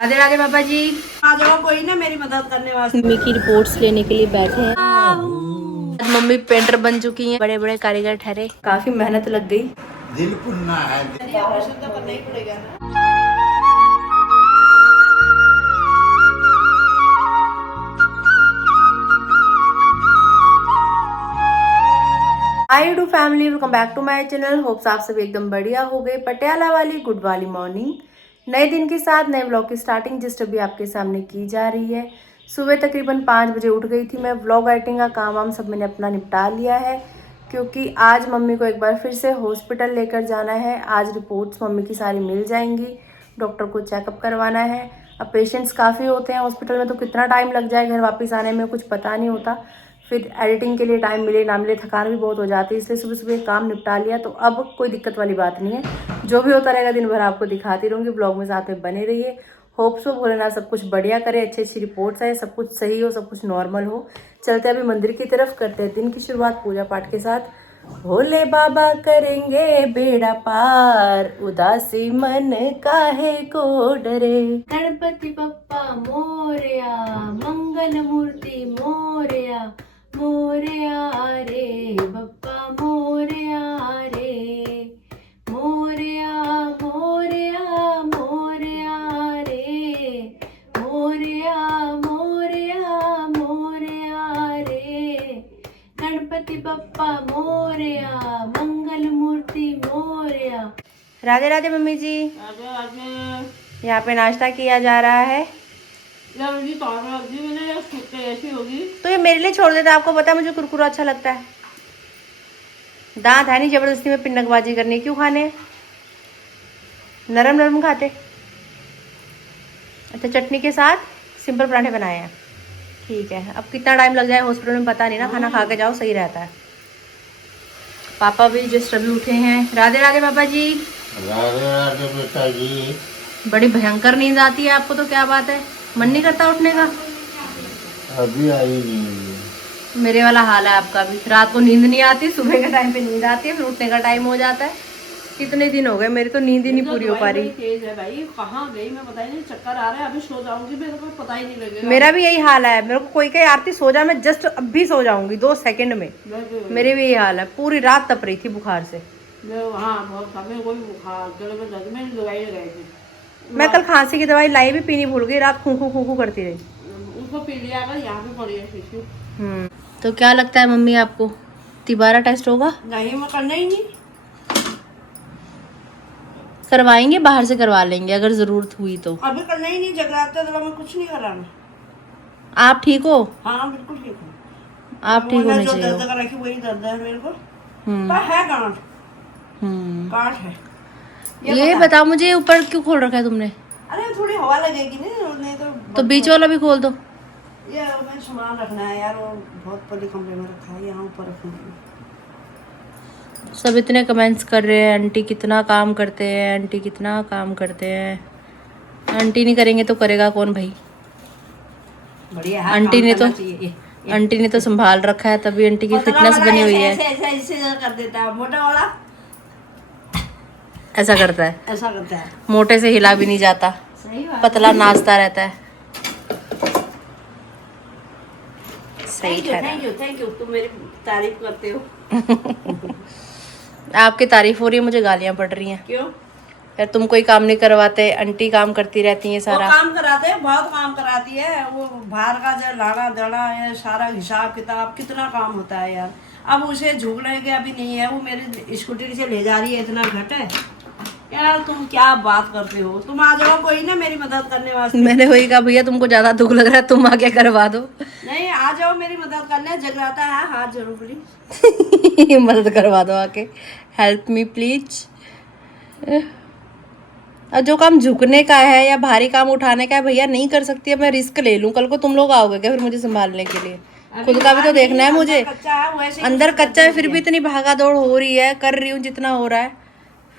राधे राधे पापा जी। आ जाओ कोई ना मेरी मदद करने वास्ते। मम्मी की रिपोर्ट्स लेने के लिए बैठे हैं। आज मम्मी पेंटर बन चुकी हैं, बड़े बड़े कारीगर ठहरे, काफी मेहनत लग गई। दिल पुन्ना है। ऑपरेशन तो करना ही पड़ेगा ना। Hi to family, welcome back to my channel. Hopes आप सब एकदम बढ़िया हो गए। पटियाला वाली गुड वाली मॉर्निंग, नए दिन के साथ नए ब्लॉग की स्टार्टिंग जस्ट अभी आपके सामने की जा रही है। सुबह तकरीबन 5 बजे उठ गई थी मैं। व्लॉग राइटिंग का काम वाम सब मैंने अपना निपटा लिया है, क्योंकि आज मम्मी को एक बार फिर से हॉस्पिटल लेकर जाना है। आज रिपोर्ट्स मम्मी की सारी मिल जाएंगी, डॉक्टर को चेकअप करवाना है। अब पेशेंट्स काफ़ी होते हैं हॉस्पिटल में, तो कितना टाइम लग जाए घर वापस आने में कुछ पता नहीं होता। फिर एडिटिंग के लिए टाइम मिले ना मिले, थकान भी बहुत हो जाती है, इसलिए सुबह सुबह काम निपटा लिया। तो अब कोई दिक्कत वाली बात नहीं है, जो भी होता रहेगा दिन भर आपको दिखाती रहूँगी। ब्लॉग में साथ में बने रहिए। होप्स हो भोलेनाथ सब कुछ बढ़िया करे, अच्छी अच्छी रिपोर्ट्स आए, सब कुछ सही हो, सब कुछ नॉर्मल हो। चलते अभी मंदिर की तरफ, करते हैं दिन की शुरुआत पूजा पाठ के साथ। भोले बाबा करेंगे बेड़ा पार, उदासी मन काहे को डरे। गणपति बप्पा मोरया, मंगल मूर्ति मोरया, मोरया रे बप्पा मोरया रे, मोरया मोरया मोरया रे, मोरया मोरया मोरया रे, गणपति बप्पा मोरया, मंगल मूर्ति मोरया। राधे राधे मम्मी जी। आगे आगे यहाँ पे नाश्ता किया जा रहा है। यार जी तौर में अभी मैंने यार छुट्टी ऐसी होगी। तो ये मेरे लिए छोड़ देता, आपको पता है मुझे कुरकुरा अच्छा लगता है। दांत है नहीं जबरदस्ती में पिन्नकबाजी करनी, क्यों खाने? नरम नरम खाते। अच्छा, चटनी के साथ सिंपल पराठे बनाए हैं, ठीक है। अब कितना टाइम लग जाए हॉस्पिटल में पता नहीं ना, खाना खा के जाओ सही रहता है। पापा भी जस्ट अभी उठे हैं। राधे राधे पापा जी। राधे राधे बेटा जी। बड़ी भयंकर नींद आती है आपको, तो क्या बात है, मन नहीं करता उठने का? अभी आई नहीं। मेरे वाला हाल है आपका भी, रात को नींद नहीं आती, सुबह के टाइम पे नींद आती है, फिर उठने का टाइम हो जाता है। कितने दिन हो गए मेरी तो नींद ही नहीं पूरी हो पा रही। तेज है भाई, कहाँ गई मैं पता ही नहीं, चक्कर आ रहा है। अभी सो जाऊंगी मेरे को पता ही नहीं लगेगा। मेरा भी यही हाल है, मेरे को कोई कहे आरती सो जा, मैं जस्ट अभी सो जाऊंगी 2 सेकंड में। मेरे भी यही हाल है, पूरी रात तप रही थी बुखार से। हाँ बहुत था, मेरे को भी बुखार, गले में दर्द, मैंने दवाई लगाई थी। मैं कल खांसी की दवाई लाई भी पीनी भूल गई, रात खू करती रही। उसको पी लिया कर, यहाँ पे पड़ी है शीशी। तो क्या लगता है मम्मी आपको, दोबारा टेस्ट होगा? नहीं मैं करना ही नहीं। करवाएंगे, बाहर से करवा लेंगे अगर जरूरत हुई तो। अभी करना ही नहीं, जगराते दवा में कुछ नहीं कराना। आप ठीक हो? हाँ बिल्कुल ठीक हूँ। आप ठीक होने जो चाहिए। दर्द कर रखी वही दर्द है मेरे को, हम्म पर है गांठ, हम्म। गांठ है। ये बताओ मुझे, ऊपर क्यों खोल रखा है तुमने? अरे थोड़ी हवा लगेगी ना, नहीं तो बीच वाला भी खोल दो। ये मैं सामान रखना है यार, वो बहुत बड़े कमरे में रखा है, यहाँ ऊपर रखूंगी। सब इतने कमेंट्स कर रहे हैं, आंटी कितना काम करते हैं, आंटी कितना काम करते हैं। आंटी नहीं करेंगे तो करेगा कौन भाई? बढ़िया है, आंटी ने तो चाहिए। आंटी ने तो संभाल रखा है, तभी आंटी की फिटनेस बनी हुई है। ऐसे कर देता है, मोटा वाला ऐसा करता है, ऐसा करता है। मोटे से हिला भी नहीं जाता, सही बात। पतला नाचता रहता है। सही ठहरा। थैंक यू, तुम मेरी तारीफ करते हो। आपकी तारीफ हो रही है, मुझे गालियां पड़ रही हैं। क्यों? यार तुम कोई काम नहीं करवाते, आंटी काम करती रहती हैं सारा। वो काम कराते हैं, बहुत काम कराती है। वो बाहर का जो लाना दड़ा है, सारा हिसाब किताब, कितना काम होता है यार। अब उसे झूकने के अभी नहीं है, वो मेरी स्कूटी से ले जा रही है, इतना घट है यार। तुम क्या बात करते हो? तुम आ जाओ कोई ना मेरी मदद करने वास्ते। मैंने वही कहा, भैया तुमको ज्यादा दुख लग रहा है, तुम आके करवा दो। नहीं आ जाओ मेरी मदद करने, जगराता है, हाथ जरूर प्लीज। मदद करवा दो आके, हेल्प मी प्लीज। और जो काम झुकने का है या भारी काम उठाने का है भैया नहीं कर सकती है, मैं रिस्क ले लूं। कल को तुम लोग आओगे क्या फिर मुझे संभालने के लिए? खुद का भी तो देखना है मुझे। अंदर कच्चा है, फिर भी इतनी भागा दौड़ हो रही है, कर रही हूँ जितना हो रहा है,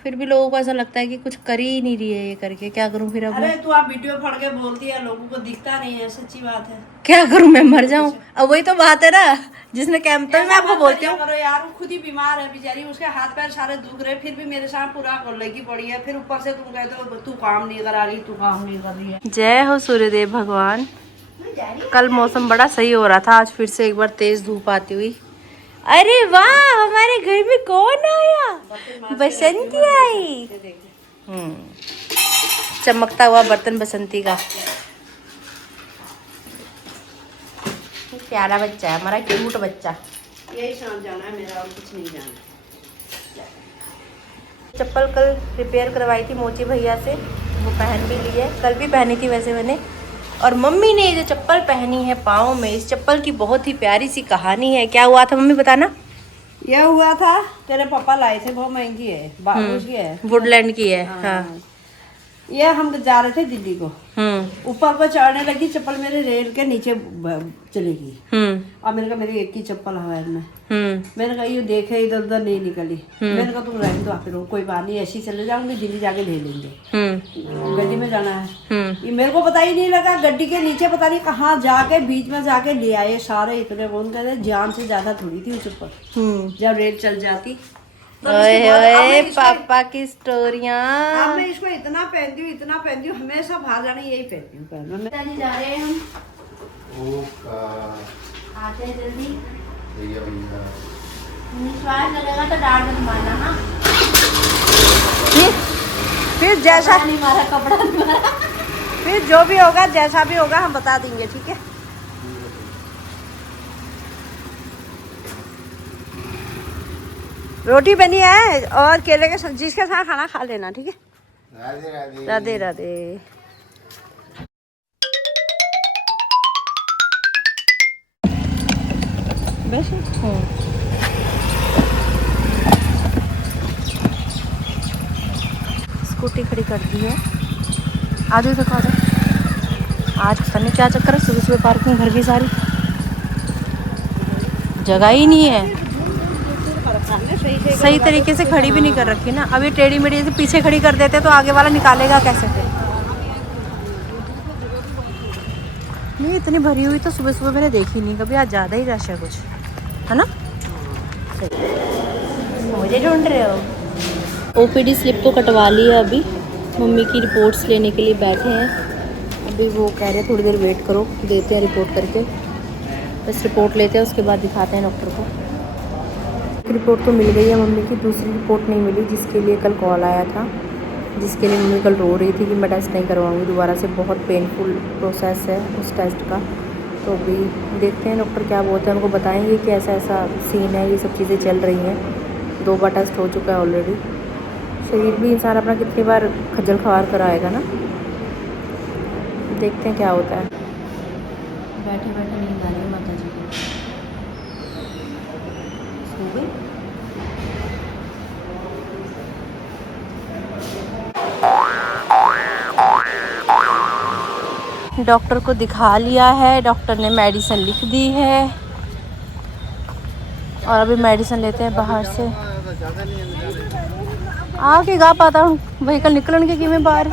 फिर भी लोगों को ऐसा लगता है कि कुछ कर ही नहीं रही है ये करके, क्या करूं फिर अब अरे मैं? तू आप वीडियो फाड़ के बोलती है, लोगों को दिखता नहीं है, सच्ची बात है। क्या करूं, मैं मर जाऊं? अब वही तो बात है ना, जिसने कैंप, तो मैं आपको बोलती हूँ करो यार, वो खुद ही बीमार है बेचारी, उसके हाथ पैर सारे दुख रहे, फिर भी मेरे साथ पूरा लगी पड़ी है, फिर ऊपर से तुम कहते हो तू काम नहीं करा रही, तू काम नहीं कर रही है। जय हो सूर्यदेव भगवान। कल मौसम बड़ा सही हो रहा था, आज फिर से एक बार तेज धूप आती हुई। अरे वाह, हमारे घर में कौन आया? बसंती आई। चमकता हुआ बर्तन बसंती का। प्यारा बच्चा है हमारा, क्यूट बच्चा। यही शाम जाना है मेरा, और कुछ नहीं जाना। चप्पल कल रिपेयर करवाई थी मोची भैया से, वो पहन भी ली है, कल भी पहनी थी वैसे मैंने। और मम्मी ने जो चप्पल पहनी है पाँव में, इस चप्पल की बहुत ही प्यारी सी कहानी है। क्या हुआ था मम्मी, बताना। यह हुआ था, तेरे पापा लाए थे, बहुत महंगी है, बाबूज की है, वुडलैंड की है। हाँ। ये हम जा रहे थे दिल्ली को, ऊपर को चढ़ने लगी, चप्पल मेरे रेल के नीचे चली गई। और मैंने कहा मेरी एक ही चप्पल है में, मैंने कहा ये देखे इधर उधर नहीं निकली, मैंने कहा तुम रहने दो, फिर कोई बात नहीं, ऐसी चले जाऊंगी, दिल्ली जाके ले लेंगे, गड्डी में जाना है। ये मेरे को पता ही नहीं लगा, गड्डी के नीचे पता नहीं कहाँ जाके बीच में जाके ले आए सारे, इतने बोल कहते जान से ज्यादा थोड़ी थी वो चप्पल, जब रेल चल जाती। ओए पापा की स्टोरियाँ। अब मैं इसको इतना पहनती हूँ, इतना पहनती हूँ, हमेशा बाहर जाना यही पहनती हूँ पैर में। जा रहे हैं हम, ओका आते हैं जल्दी। भैया भैया विश्वास लगेगा तो डांट मत मारना। हाँ, फिर जैसा नहीं मारा, कपड़ा नहीं मारा। फिर जो भी होगा, जैसा भी होगा हम बता देंगे, ठीक है। रोटी बनी है और केले के सब्जी के साथ खाना खा लेना, ठीक है। राधे राधे राधे राधे। स्कूटी खड़ी कर दी है। आज ही दिखा दो, आज पता नहीं क्या चक्कर है, सुबह सुबह पार्किंग भर गई सारी, जगह ही नहीं है। सही तरीके से खड़ी भी नहीं कर रखी ना, अब ये टेढ़ी मेढ़ी से पीछे खड़ी कर देते तो आगे वाला निकालेगा कैसे फिर? नहीं इतनी भरी हुई तो सुबह सुबह मैंने देखी नहीं कभी, आज ज़्यादा ही रश है कुछ, है ना? मुझे ढूंढ रहे हो? ओपीडी स्लिप तो कटवा ली है, अभी मम्मी की रिपोर्ट्स लेने के लिए बैठे हैं। अभी वो कह रहे हैं थोड़ी देर वेट करो, देते हैं रिपोर्ट करके, बस रिपोर्ट लेते हैं उसके बाद दिखाते हैं डॉक्टर को। रिपोर्ट तो मिल गई है मम्मी की, दूसरी रिपोर्ट नहीं मिली जिसके लिए कल कॉल आया था, जिसके लिए मम्मी कल रो रही थी कि मैं टेस्ट नहीं करवाऊंगी दोबारा से, बहुत पेनफुल प्रोसेस है उस टेस्ट का। तो अभी देखते हैं डॉक्टर क्या बोलते हैं, उनको बताएंगे कि ऐसा ऐसा सीन है, ये सब चीज़ें चल रही हैं। 2 बार टेस्ट हो चुका है ऑलरेडी। शरीर भी इंसान अपना कितनी बार खज्जल ख्वार कराएगा ना, देखते हैं क्या होता है। बैठे बैठे नींद आ रही है माता जी को, सो गई। डॉक्टर को दिखा लिया है, डॉक्टर ने मेडिसिन लिख दी है और अभी मेडिसिन लेते हैं बाहर से। आके गा पाता हूँ व्हीकल निकलन के कि मैं बाहर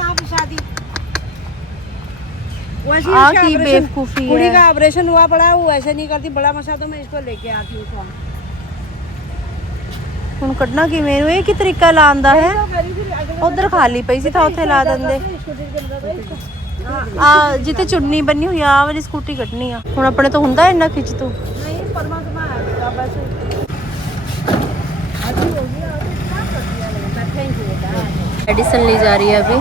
की बेवकूफ़ी है। कुड़ी का ऑपरेशन हुआ पड़ा है, वो ऐसे नहीं करती, बड़ा मसा तो मैं इसको लेके आती हूँ। ਹੁਣ ਕੱਢਣਾ ਕਿਵੇਂ ਨੂੰ, ਇਹ ਕੀ ਤਰੀਕਾ ਲਾਉਂਦਾ ਹੈ? ਉਧਰ ਖਾਲੀ ਪਈ ਸੀ ਤਾਂ ਉੱਥੇ ਲਾ ਦਿੰਦੇ। ਆ ਜਿੱਥੇ ਚੁੰਨੀ ਬੰਨੀ ਹੋਈ ਆ ਵਾਲੀ ਸਕੂਟੀ ਕੱਢਣੀ ਆ, ਹੁਣ ਆਪਣੇ ਤੋਂ ਹੁੰਦਾ ਇੰਨਾ ਖਿੱਚ ਤੂੰ? नहीं परमात्मा है बस। मेडिसिन ली जा रही है अभी।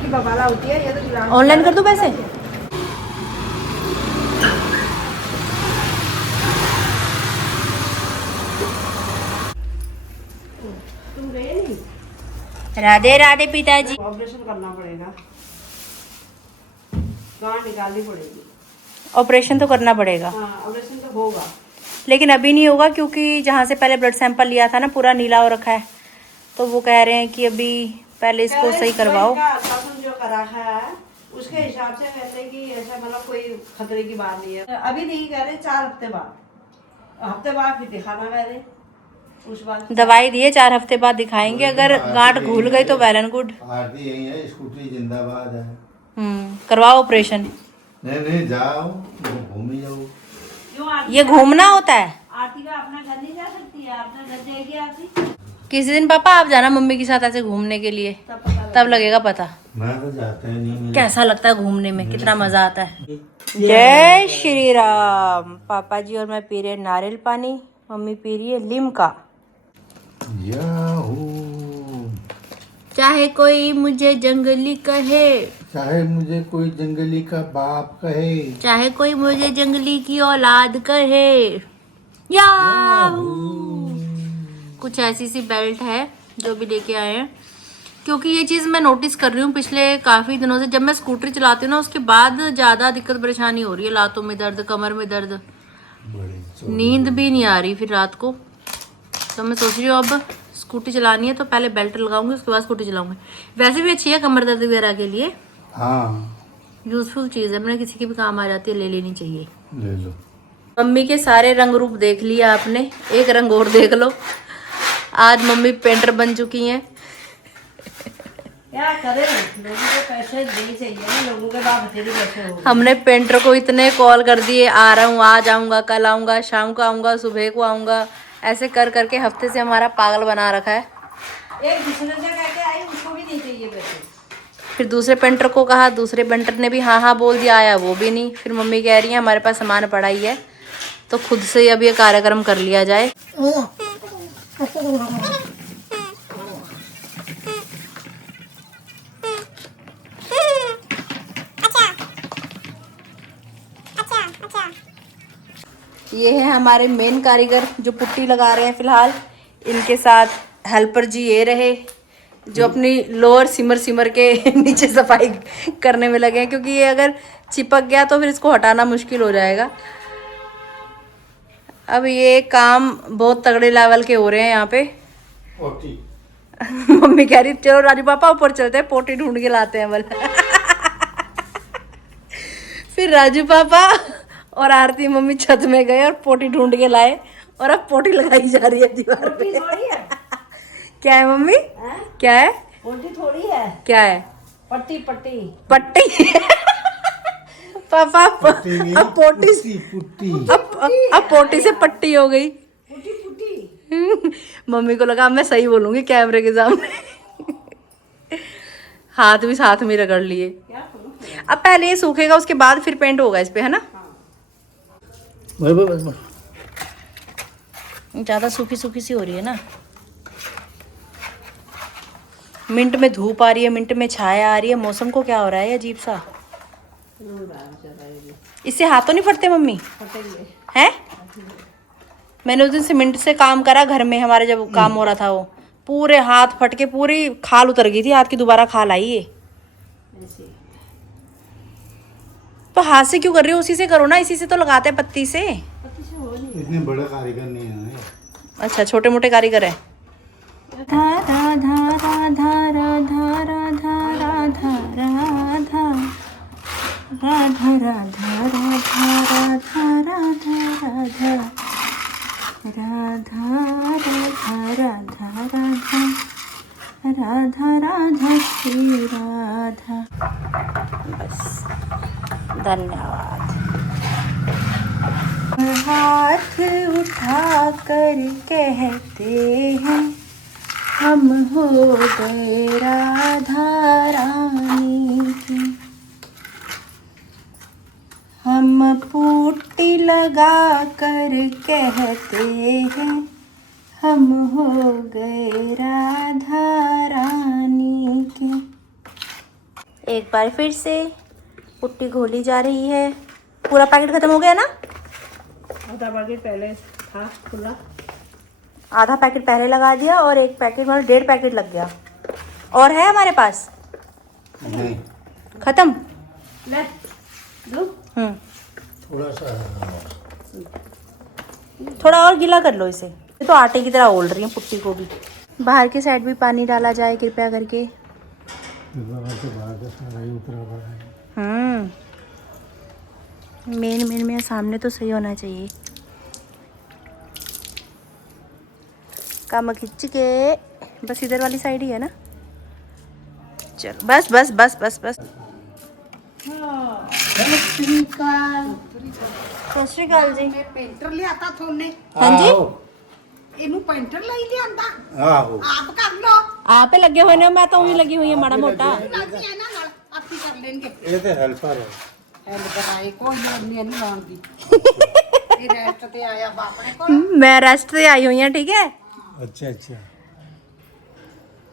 की बवाला होती है, ये तो ऑनलाइन कर दूं पैसे? तुम गए नहीं? राधे राधे पिताजी। ऑपरेशन करना पड़ेगा, गांठ निकालनी पड़ेगी। ऑपरेशन तो करना पड़ेगा। हाँ ऑपरेशन तो होगा, लेकिन अभी नहीं होगा क्योंकि जहाँ से पहले ब्लड सैंपल लिया था ना पूरा नीला हो रखा है, तो वो कह रहे हैं कि अभी पहले इसको सही करवाओ। जो करा है उसके हिसाब से कहते हैं कि ऐसा मतलब कोई खतरे की बात नहीं है। अभी नहीं कह रहे, 4 हफ्ते बाद, हफ्ते बाद फिर दिखाना कह रहे। उस बात दवाई दिए 4 हफ्ते बाद दिखाएंगे, अगर गांठ घुल गई तो वेल एंड गुड। आरती यही है, स्कूटी जिंदाबाद है। करवाओ ऑपरेशन। नहीं नहीं जाओ, घूम ही जाओ। क्यों आरती ये घूमना होता है। आरती का अपना घर नहीं जा सकती है, अपना घर जाएगी आरती। किसी दिन पापा आप जाना मम्मी के साथ ऐसे घूमने के लिए, तब पता तब लगेगा पता मैं तो जाता ही नहीं। कैसा लगता है घूमने में, कितना मजा आता है। जय श्री राम। पापा जी और मैं पी रहे हैं नारियल पानी, मम्मी पी रही है लिम्का। याहू। चाहे कोई मुझे जंगली कहे, चाहे मुझे कोई जंगली का बाप कहे, चाहे कोई मुझे जंगली की औलाद कहे, याहू। कुछ ऐसी सी बेल्ट है जो भी लेके आए हैं, क्योंकि ये चीज़ मैं नोटिस कर रही हूँ पिछले काफ़ी दिनों से। जब मैं स्कूटर चलाती हूँ ना, उसके बाद ज़्यादा दिक्कत परेशानी हो रही है, लातों में दर्द, कमर में दर्द, नींद भी नहीं आ रही फिर रात को। तो मैं सोच रही हूँ अब स्कूटी चलानी है तो पहले बेल्ट लगाऊंगी, उसके बाद स्कूटी चलाऊंगी। वैसे भी अच्छी है कमर दर्द वगैरह के लिए, हाँ यूजफुल चीज़ है, मैंने किसी के भी काम आ जाती है, ले लेनी चाहिए। ले लो। मम्मी के सारे रंग रूप देख लिया आपने, एक रंग और देख लो। आज मम्मी पेंटर बन चुकी हैं। क्या करें, लोगों को पैसे नहीं चाहिए ना, लोगों के बाद तेरी पैसे हो। हमने पेंटर को इतने कॉल कर दिए, आ रहा हूँ, आज आऊँगा, कल आऊँगा, शाम को आऊँगा, सुबह को आऊँगा, ऐसे कर करके हफ्ते से हमारा पागल बना रखा है। एक दूसरे से कह के आई, उसको भी नहीं चाहिए पैसे। फिर दूसरे पेंटर को कहा, दूसरे पेंटर ने भी हाँ हाँ बोल दिया, आया वो भी नहीं। फिर मम्मी कह रही है हमारे पास सामान पड़ा ही है, तो खुद से ही अब ये कार्यक्रम कर लिया जाए। ये है हमारे मेन कारीगर जो पुट्टी लगा रहे हैं फिलहाल। इनके साथ हेल्पर जी ये रहे जो अपनी लोअर सिमर के नीचे सफाई करने में लगे हैं, क्योंकि ये अगर चिपक गया तो फिर इसको हटाना मुश्किल हो जाएगा। अब ये काम बहुत तगड़े लेवल के हो रहे हैं यहाँ पे। मम्मी कह रही चलो राजू पापा ऊपर चलते हैं, पोटी ढूंढ के लाते हैं बोले। फिर राजू पापा और आरती मम्मी छत में गए और पोटी ढूंढ के लाए, और अब पोटी लगाई जा रही है दीवार पे। थोड़ी है क्या है मम्मी? क्या है? पोटी थोड़ी है, क्या है? पट्टी पट्टी पट्टी। पापा अब पोटी पुट्टी। अब पोटी से पट्टी हो गई। Putty putty. मम्मी को लगा मैं सही बोलूंगी कैमरे के सामने। हाथ भी साथ में रगड़ लिए। क्या करूं? अब पहले ये सूखेगा, उसके बाद फिर पेंट होगा इस पे, है ना? बस ज्यादा सूखी सूखी सी हो रही है ना। मिनट में धूप आ रही है, मिनट में छाया आ रही है। मौसम को क्या हो रहा है अजीब सा। इससे हाथ तो नहीं फटते मम्मी? हैं? मैंने उस दिन सीमेंट से काम करा घर में, हमारे जब काम हो रहा था, वो पूरे हाथ फट के पूरी खाल उतर गई थी हाथ की, दोबारा खाल आई है। तो हाथ से क्यों कर रही हो? उसी से करो ना, इसी से तो लगाते हैं पत्ती से। इतने बड़े कारीगर नहीं है। अच्छा छोटे मोटे कारीगर है। धारा धारा धारा धारा धारा धारा राधा राधा राधा राधा राधा राधा राधा राधा राधा राधा श्री राधा। बस धन्यवाद। हाथ उठा कर कहते हैं हम हो गए राधा रानी की, हम पुट्टी लगा कर कहते हैं हम हो गए राधा रानी की। एक बार फिर से पुट्टी घोली जा रही है। पूरा पैकेट खत्म हो गया ना? आधा पैकेट पहले था खुला, आधा पैकेट पहले लगा दिया और एक पैकेट मतलब 1.5 पैकेट लग गया। और है हमारे पास? नहीं खत्म। ले दो। थोड़ा सा थोड़ा और गीला कर लो इसे। ये तो आटे की तरह ओल रही है पुट्टी को भी। बाहर की साइड भी पानी डाला जाए कृपया करके। मेन में सामने तो सही होना चाहिए। काम खींच के बस इधर वाली साइड ही है ना। चलो बस बस बस बस बस। ਸਤਿ ਸ਼੍ਰੀ ਅਕਾਲ ਜੀ। पेंटर लिया थोने ਹਾਂਜੀ ਇਹਨੂੰ पेंटर ਲਈ ਲਿਆਂਦਾ आहो ਆਪ ਕਰ ਲੋ आप ही लगे हुए हो, मैं तो वही लगी हुई है माड़ा मोटा। ਲਾਤੀ ਇਹਨਾਂ ਨਾਲ ਆਪ ਹੀ ਕਰ ਲੈਣਗੇ ये तो हेल्पर है। ਐਂਡ ਬਣਾਏ ਕੋਈ ਲੋੜ ਨਹੀਂ ਇਹਨੂੰ ਲਾਉਣ ਦੀ ਇਹ ਰੈਸਟ ਤੇ ਆਇਆ ਵਾ ਆਪਣੇ ਕੋਲ मैं रेस्ट से आई हुई हूँ, ठीक है। अच्छा अच्छा।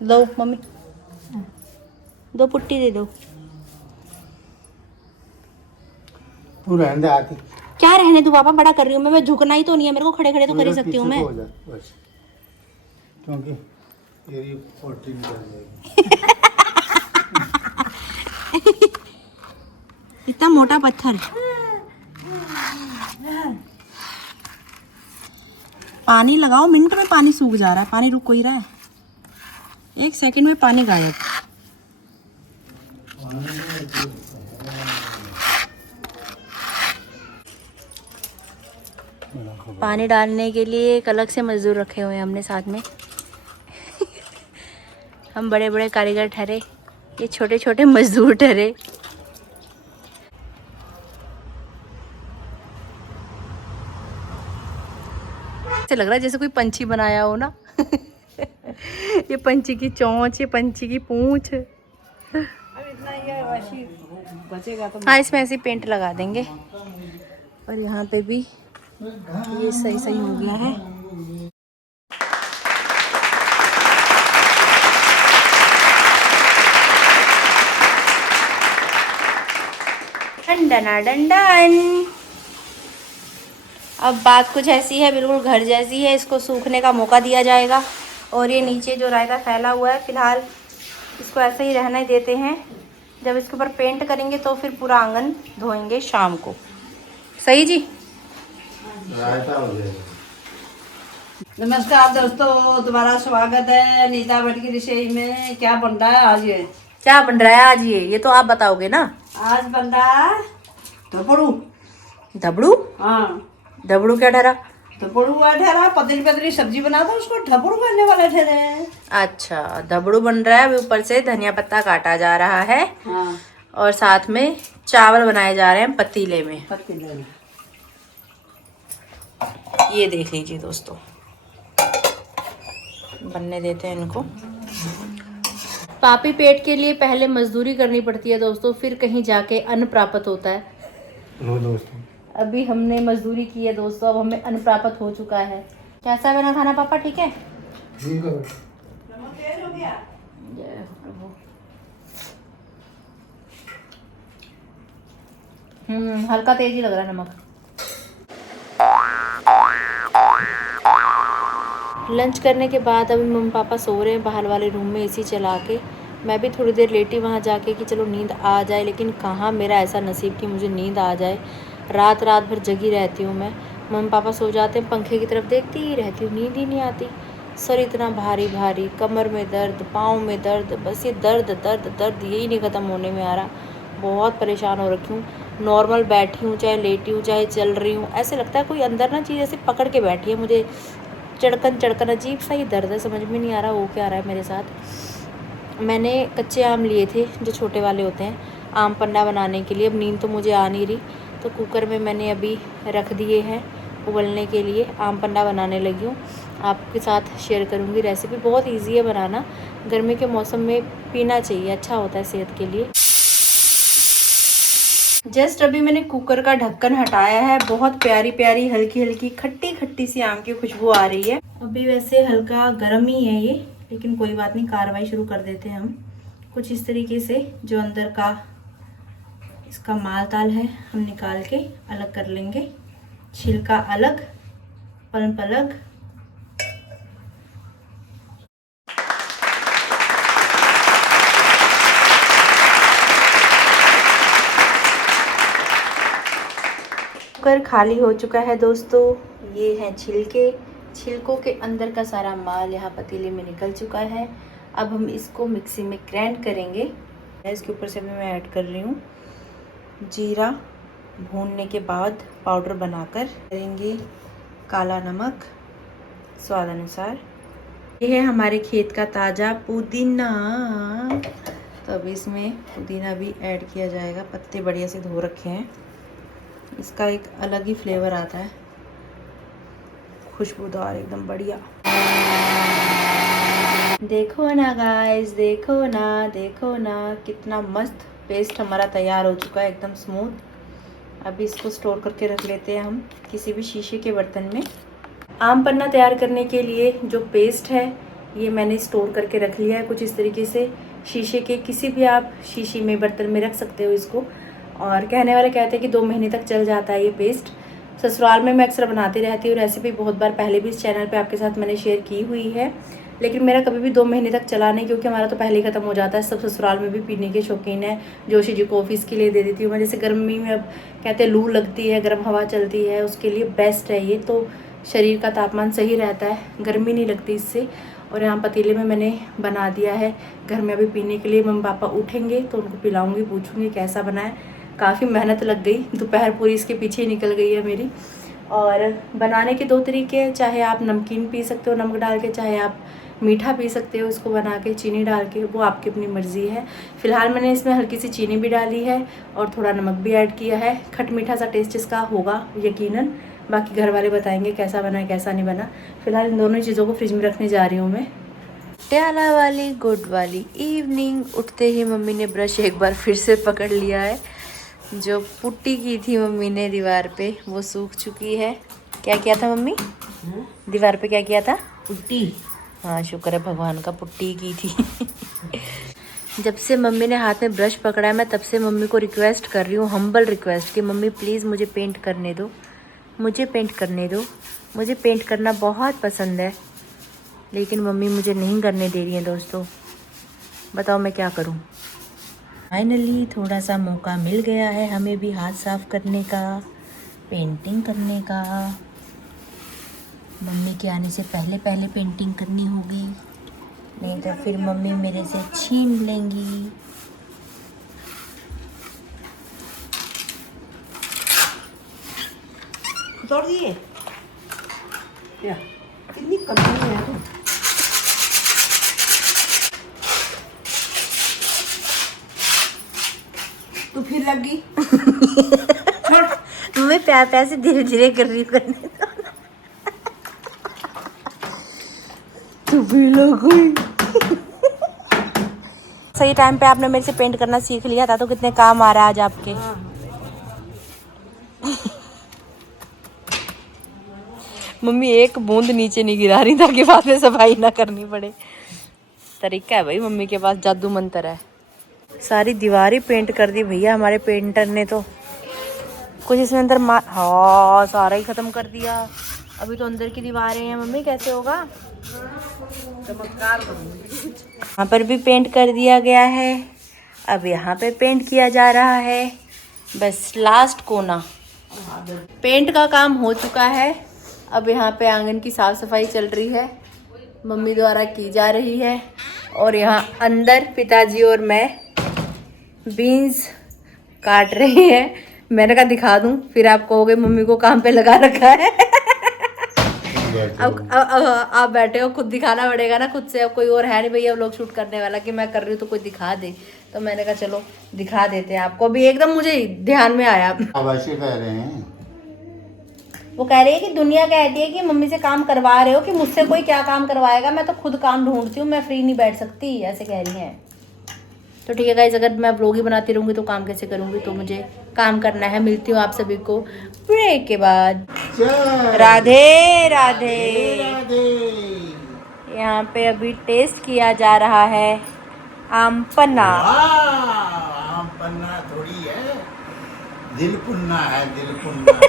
दो मम्मी, दो पुट्टी दे दो। तू रहने आती क्या रहने दो पापा, बड़ा कर रही हूँ मैं झुकना ही तो नहीं है मेरे को, खड़े खड़े तो कर ही सकती हूँ मैं। हो जा बस, क्योंकि तेरी 14 कर जाएगी। इतना मोटा पत्थर। पानी लगाओ, मिनट में पानी सूख जा रहा है, पानी रुक ही रहा है, 1 सेकंड में पानी गायब। पानी डालने के लिए एक अलग से मजदूर रखे हुए हैं हमने साथ में। हम बड़े बड़े कारीगर ठहरे, ये छोटे छोटे मजदूर ठहरे। ऐसे लग रहा है जैसे कोई पंछी बनाया हो ना। ये पंछी की चोंच, ये पंछी की पूंछ। अब इतना ये वैसी बचेगा तो हाँ, इसमें ऐसे पेंट लगा देंगे। और यहाँ पे भी ये सही सही हो गया है। डंडना डंडन। अब बात कुछ ऐसी है, बिल्कुल घर जैसी है, इसको सूखने का मौका दिया जाएगा। और ये नीचे जो रायता फैला हुआ है, फिलहाल इसको ऐसे ही रहने देते हैं। जब इसके ऊपर पेंट करेंगे तो फिर पूरा आंगन धोएंगे शाम को। सही जी। रायता हो जाएगा। नमस्कार दोस्तों, तुम्हारा स्वागत है नीता भट्ट की रसोई में। क्या बन रहा है आज? ये क्या बन रहा है आज? ये तो आप बताओगे ना। आज बन रहा है धपड़ू। धबड़ू? हाँ, धबड़ू क्या ठहरा? धपड़ू हुआ ठहरा, पतली पतली सब्जी बना दो, उसको धपड़ू बनने वाला ठहरे। अच्छा, धबड़ू बन रहा है। अभी ऊपर से धनिया पत्ता काटा जा रहा है। हाँ, और साथ में चावल बनाए जा रहे हैं पतीले में। पतीले में। ये देख लीजिए दोस्तों, बनने देते हैं इनको। पापी पेट के लिए पहले मजदूरी करनी पड़ती है दोस्तों, फिर कहीं जाके अन्न प्राप्त होता है। लो दोस्तों, अभी हमने मजदूरी की है दोस्तों, अब हमें अन्न प्राप्त हो चुका है। कैसा बना खाना पापा? ठीक है। ठीक है। जय प्रभु। हल्का तेज ही लग रहा है नमक। लंच करने के बाद अभी मम्मी पापा सो रहे हैं बाहर वाले रूम में एसी चला के। मैं भी थोड़ी देर लेटी वहाँ जाके कि चलो नींद आ जाए, लेकिन कहाँ मेरा ऐसा नसीब कि मुझे नींद आ जाए। रात भर जगी रहती हूँ मैं। मम्मी पापा सो जाते हैं, पंखे की तरफ देखती ही रहती हूँ, नींद ही नहीं आती। सर इतना भारी भारी, कमर में दर्द, पाँव में दर्द, बस ये दर्द दर्द दर्द यही नहीं ख़त्म होने में आ रहा। बहुत परेशान हो रखी हूँ। नॉर्मल बैठी हूँ, चाहे लेटी हूँ, चाहे चल रही हूँ, ऐसे लगता है कोई अंदर ना चीज़ ऐसे पकड़ के बैठी है मुझे। चढ़कन अजीब सा ही दर्द है, समझ में नहीं आ रहा वो क्या आ रहा है मेरे साथ। मैंने कच्चे आम लिए थे जो छोटे वाले होते हैं, आम पन्ना बनाने के लिए। अब नींद तो मुझे आ नहीं रही, तो कुकर में मैंने अभी रख दिए हैं उबलने के लिए। आम पन्ना बनाने लगी हूँ, आपके साथ शेयर करूँगी रेसिपी। बहुत ईजी है बनाना, गर्मी के मौसम में पीना चाहिए, अच्छा होता है सेहत के लिए। जस्ट अभी मैंने कुकर का ढक्कन हटाया है। बहुत प्यारी प्यारी हल्की हल्की खट्टी खट्टी सी आम की खुशबू आ रही है। अभी वैसे हल्का गर्म ही है ये, लेकिन कोई बात नहीं, कार्रवाई शुरू कर देते हैं हम। कुछ इस तरीके से जो अंदर का इसका माल ताल है हम निकाल के अलग कर लेंगे। छिलका अलग, पल्प अलग। कुकर खाली हो चुका है दोस्तों। ये हैं छिलके, छिलकों के अंदर का सारा माल यहाँ पतीले में निकल चुका है। अब हम इसको मिक्सी में ग्राइंड करेंगे। इसके ऊपर से मैं ऐड कर रही हूँ जीरा, भूनने के बाद पाउडर बनाकर करेंगे काला नमक स्वाद अनुसार, ये है हमारे खेत का ताज़ा पुदीना। तो अभी इसमें पुदीना भी ऐड किया जाएगा। पत्ते बढ़िया से धो रखे हैं। इसका एक अलग ही फ्लेवर आता है, खुशबूदार एकदम बढ़िया। देखो ना गाइस, देखो ना कितना मस्त पेस्ट हमारा तैयार हो चुका है, एकदम स्मूथ। अभी इसको स्टोर करके रख लेते हैं हम किसी भी शीशे के बर्तन में। आम पन्ना तैयार करने के लिए जो पेस्ट है ये मैंने स्टोर करके रख लिया है कुछ इस तरीके से। शीशे के किसी भी आप शीशी में बर्तन में रख सकते हो इसको। और कहने वाले कहते हैं कि 2 महीने तक चल जाता है ये पेस्ट। ससुराल में मैं अक्सर बनाती रहती हूँ, रेसिपी बहुत बार पहले भी इस चैनल पे आपके साथ मैंने शेयर की हुई है, लेकिन मेरा कभी भी 2 महीने तक चला नहीं, क्योंकि हमारा तो पहले ही ख़त्म हो जाता है। सब ससुराल में भी पीने के शौकीन है। जोशी जी को ऑफिस के लिए दे देती हूँ मैं। जैसे गर्मी में अब कहते हैं लू लगती है, गर्म हवा चलती है, उसके लिए बेस्ट है ये। तो शरीर का तापमान सही रहता है, गर्मी नहीं लगती इससे। और यहाँ पतीले में मैंने बना दिया है घर में अभी पीने के लिए। मम्मी पापा उठेंगे तो उनको पिलाऊंगी, पूछूंगी कैसा बना है। काफ़ी मेहनत लग गई, दोपहर पूरी इसके पीछे ही निकल गई है मेरी। और बनाने के 2 तरीके हैं, चाहे आप नमकीन पी सकते हो नमक डाल के, चाहे आप मीठा पी सकते हो इसको बना के चीनी डाल के, वो आपकी अपनी मर्ज़ी है। फ़िलहाल मैंने इसमें हल्की सी चीनी भी डाली है और थोड़ा नमक भी ऐड किया है। खट मीठा सा टेस्ट इसका होगा यकीनन, बाकी घर वाले बताएंगे कैसा बना है कैसा नहीं बना। फ़िलहाल इन दोनों चीज़ों को फ्रिज में रखने जा रही हूँ मैं। पटियाला वाली गुड वाली इवनिंग। उठते ही मम्मी ने ब्रश एक बार फिर से पकड़ लिया है। जो पुट्टी की थी मम्मी ने दीवार पे वो सूख चुकी है। क्या किया था मम्मी दीवार पे, क्या किया था? पुट्टी। हाँ शुक्र है भगवान का, पुट्टी की थी। जब से मम्मी ने हाथ में ब्रश पकड़ा है मैं तब से मम्मी को रिक्वेस्ट कर रही हूँ, हम्बल रिक्वेस्ट, कि मम्मी प्लीज़ मुझे पेंट करने दो, मुझे पेंट करने दो। मुझे पेंट करना बहुत पसंद है, लेकिन मम्मी मुझे नहीं करने दे रही हैं दोस्तों। बताओ मैं क्या करूँ। फाइनली थोड़ा सा मौका मिल गया है हमें भी हाथ साफ करने का, पेंटिंग करने का। मम्मी के आने से पहले पहले पेंटिंग करनी होगी, नहीं तो फिर मम्मी मेरे से छीन लेंगी। तोड़ दिए या कितनी कमी है। तो फिर लग गई। मम्मी प्यार प्यार से धीरे धीरे कर रही करने दो। तू भी लग गई। सही टाइम पे आपने मेरे से पेंट करना सीख लिया था, तो कितने काम आ रहा है आज आपके। मम्मी एक बूंद नीचे नहीं गिरा रही ताकि बाद में सफाई ना करनी पड़े। तरीका है भाई मम्मी के पास, जादू मंत्र है। सारी दीवारें पेंट कर दी भैया हमारे पेंटर ने। तो कुछ इसमें अंदर हाँ सारा ही खत्म कर दिया। अभी तो अंदर की दीवारें हैं मम्मी, कैसे होगा? यहाँ पर भी पेंट कर दिया गया है। अब यहाँ पे पेंट किया जा रहा है, बस लास्ट कोना। पेंट का काम हो चुका है। अब यहाँ पे आंगन की साफ सफाई चल रही है, मम्मी द्वारा की जा रही है। और यहाँ अंदर पिताजी और मैं बीन्स काट रहे हैं। मैंने कहा दिखा दूं, फिर आप कहोगे मम्मी को काम पे लगा रखा है। अब आप बैठे हो, खुद दिखाना पड़ेगा ना खुद से। अब कोई और है नहीं भैया लोग शूट करने वाला कि मैं कर रही हूँ तो कोई दिखा दे। तो मैंने कहा चलो दिखा देते हैं आपको। भी एकदम मुझे ध्यान में आया। अब ऐसे कह रहे हैं, वो कह रही है कि दुनिया कहती है कि मम्मी से काम करवा रहे हो, कि मुझसे कोई क्या काम करवाएगा, मैं तो खुद काम ढूंढती हूँ, मैं फ्री नहीं बैठ सकती, ऐसे कह रही हैं। तो ठीक है गाइस, अगर मैं व्लॉग ही बनाती रहूँगी तो काम कैसे करूँगी। तो मुझे काम करना है। मिलती हूँ आप सभी को ब्रेक के बाद। राधे राधे। यहाँ पे अभी टेस्ट किया जा रहा है आम पन्ना। आम पन्ना थोड़ी है, दिल पुन्ना है, दिल पुन्ना।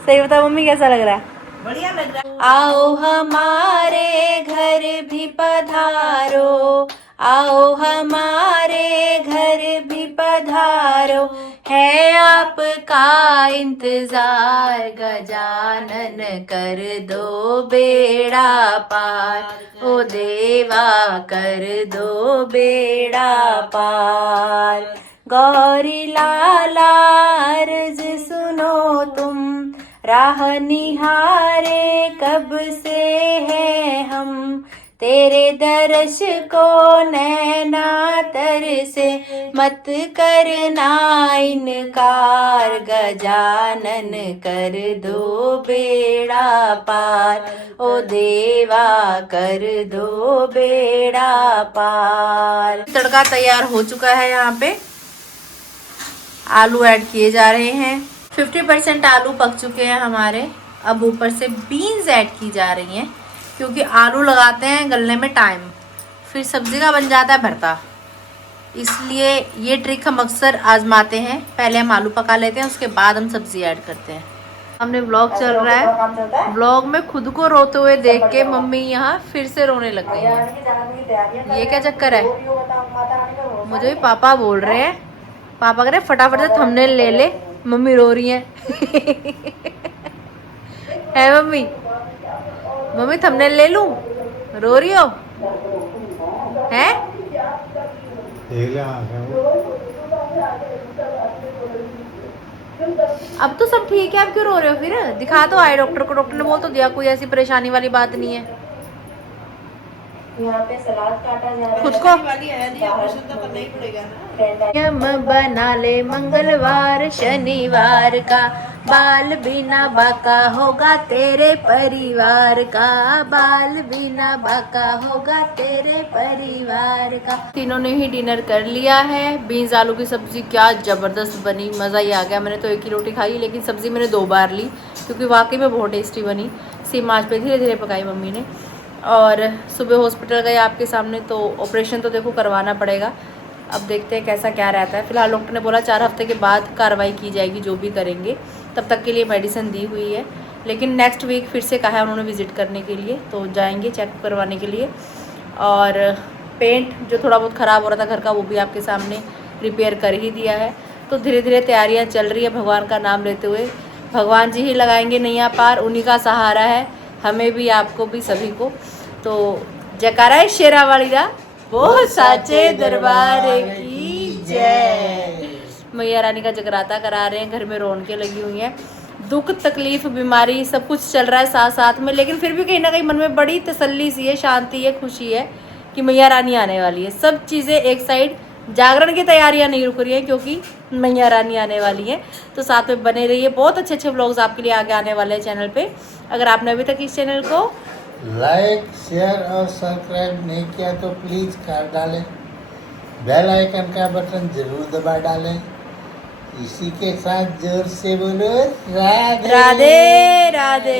सही बताओ मम्मी कैसा लग रहा है? बढ़िया लग रहा है। आओ हमारे घर भी पधारो, आओ हमारे घर भी पधारो, है आपका इंतजार, गजानन कर दो बेड़ा पार, ओ देवा कर दो बेड़ा पार। गौरी लाला अर्ज सुनो तुम, राह निहारे कब से है हम, तेरे दर्श को नैना तरसे, मत करना इनकार गजानन, कर दो बेड़ा पार, ओ देवा कर दो बेड़ा पार। तड़का तैयार हो चुका है, यहाँ पे आलू ऐड किए जा रहे हैं। 50% आलू पक चुके हैं हमारे। अब ऊपर से बीन्स ऐड की जा रही हैं, क्योंकि आलू लगाते हैं गलने में टाइम, फिर सब्जी का बन जाता है भरता, इसलिए ये ट्रिक हम अक्सर आजमाते हैं। पहले हम आलू पका लेते हैं, उसके बाद हम सब्जी ऐड करते हैं। हमने व्लॉग चल रहा है, व्लॉग में खुद को रोते हुए देख के मम्मी यहाँ फिर से रोने लग गई है। ये क्या चक्कर है? मुझे भी पापा बोल रहे हैं, पापा कह रहे फटाफट से थंबनेल ले ले, मम्मी रो रही है। है मम्मी? मम्मी थंबनेल ले लूं? रो रही हो? हैं? अब तो सब ठीक है, अब क्यों रो रहे हो फिर? दिखा तो आए डॉक्टर को, डॉक्टर ने बोल तो दिया कोई ऐसी परेशानी वाली बात नहीं है। यहाँ पे सलाद काटा जा रहा है। खुद को वाली है नहीं, ऑपरेशन तो करना ही पड़ेगा ना। नियम बना ले मंगलवार शनिवार का, बाल बिना बाका होगा तेरे परिवार का, बाल बिना बाका होगा तेरे परिवार का। तीनों ने ही डिनर कर लिया है। बीन्स आलू की सब्जी क्या ज़बरदस्त बनी, मज़ा ही आ गया। मैंने तो एक ही रोटी खाई, लेकिन सब्ज़ी मैंने 2 बार ली, क्योंकि वाकई में बहुत टेस्टी बनी। सिम आंच पे धीरे धीरे पकाई मम्मी ने। और सुबह हॉस्पिटल गए आपके सामने, तो ऑपरेशन तो देखो करवाना पड़ेगा। अब देखते हैं कैसा क्या रहता है। फिलहाल डॉक्टर ने बोला 4 हफ्ते के बाद कार्रवाई की जाएगी, जो भी करेंगे। तब तक के लिए मेडिसिन दी हुई है, लेकिन नेक्स्ट वीक फिर से कहा है उन्होंने विज़िट करने के लिए, तो जाएंगे चेकअप करवाने के लिए। और पेंट जो थोड़ा बहुत ख़राब हो रहा था घर का, वो भी आपके सामने रिपेयर कर ही दिया है। तो धीरे धीरे तैयारियाँ चल रही है, भगवान का नाम लेते हुए। भगवान जी ही लगाएंगे नैया पार, उन्हीं का सहारा है हमें भी, आपको भी, सभी को। तो जयकारा है शेरा वाली दा, वो साचे दरबार की जय। मैया रानी का जगराता करा रहे हैं, घर में रौनकें लगी हुई हैं। दुख तकलीफ बीमारी सब कुछ चल रहा है साथ साथ में, लेकिन फिर भी कहीं ना कहीं मन में बड़ी तसल्ली सी है, शांति है, खुशी है कि मैया रानी आने वाली है। सब चीज़ें एक साइड, जागरण की तैयारियां नहीं रुक रही हैं, क्योंकि मैया रानी आने वाली है। तो साथ में बने रहिए, बहुत अच्छे अच्छे व्लॉग्स आपके लिए आगे आने वाले हैं चैनल पे। अगर आपने अभी तक इस चैनल को लाइक, शेयर और सब्सक्राइब नहीं किया तो प्लीज़ कर डालें, बेल आइकन का बटन जरूर दबा डालें। इसी के साथ जोर से बोलो राधे राधे राधे।